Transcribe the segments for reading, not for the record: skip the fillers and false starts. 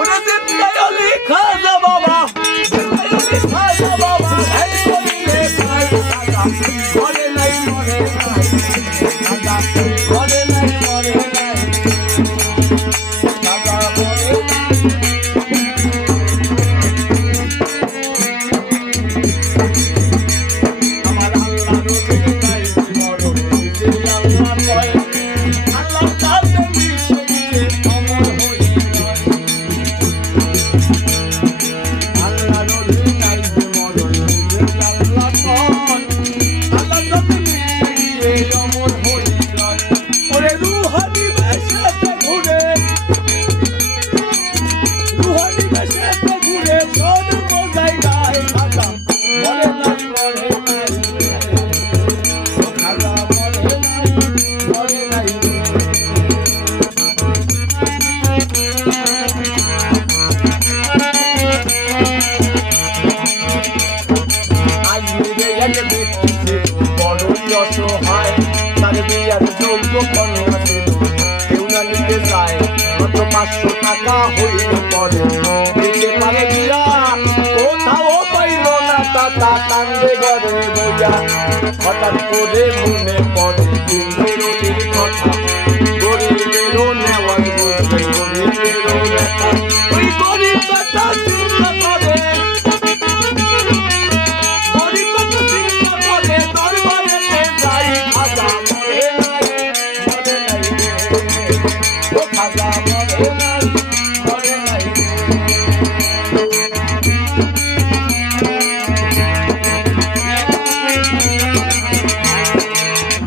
ওরে জিন্দাই অলি খাজা বাবা, জিন্দাই অলি খাজা বাবা, এই বলিলে খাই খাজা, মরে নাই মরে নাই খাজা, মরে নাই মরে নাই খাজা, মরে নাই। আমার আল্লাহ রবি নাই মরণ দিতে আল্লাহ কয়, আল্লাহ কাছে মিশে গিয়ে অমর হয়ে যায়। আল্লাহ রবি নাই মরণ দিতে আল্লাহ কয়, আল্লাহ কাছে মিশে গিয়ে অমর হয়ে যায়। ওরে রুহানি বেশেতে ঘুরে, রুহানি বেশেতে ঘুরে সর্ব জায়গায় খাজা, মরে নাই মরে নাই ও খাজা, মরে নাই মরে নাই। আজমিরে এক ব্যক্তিছে বড়ই অসহায়, তার বিয়ার যোগ্য কন্যা ছিল, কেউ না নিতে চায়, মাত্র 500 টাকা হইল পরে দিতে পারে বিয়া, কোথাও পাইল না টাকা, কান্দে ঘরে বইয়া। হঠাৎ করে মনে পড়ে দিনের অলির কথা, গরিবেরও নেওয়াজ বুঝবে গরিবেরও ব্যথা, ওই গরিব কথা চিন্তা করে, গরিব কথা চিন্তা করে দরবারেতে যাই, খাজা মরে নাই মরে নাই ও খাজা, মরে নাই মরে নাই।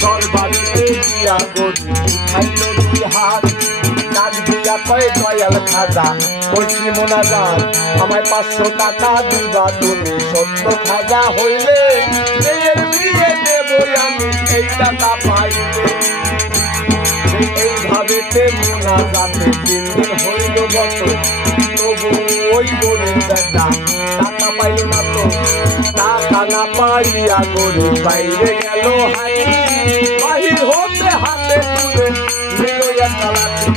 দরবারেতে গিয়া গরিব খাইল 2 হাত, ডাক দিয়া কয় দয়াল খাজা, করছি মোনাজাত, আমায় 500 টাকা দিবা তুমি, সত্য খাজা হইলে মেয়ের বিয়ে দেবো আমি, এই টাকা পাইলে। এইভাবেতে মোনাজাতে 3 দিন হইল গত, তবু ওই গরিব বেটা টাকা পাইল না তো, টাকা না পাইয়া গরিব বাইরে গেল হাই, বাহির হতে হাতে তুলে নিল একটা লাঠি।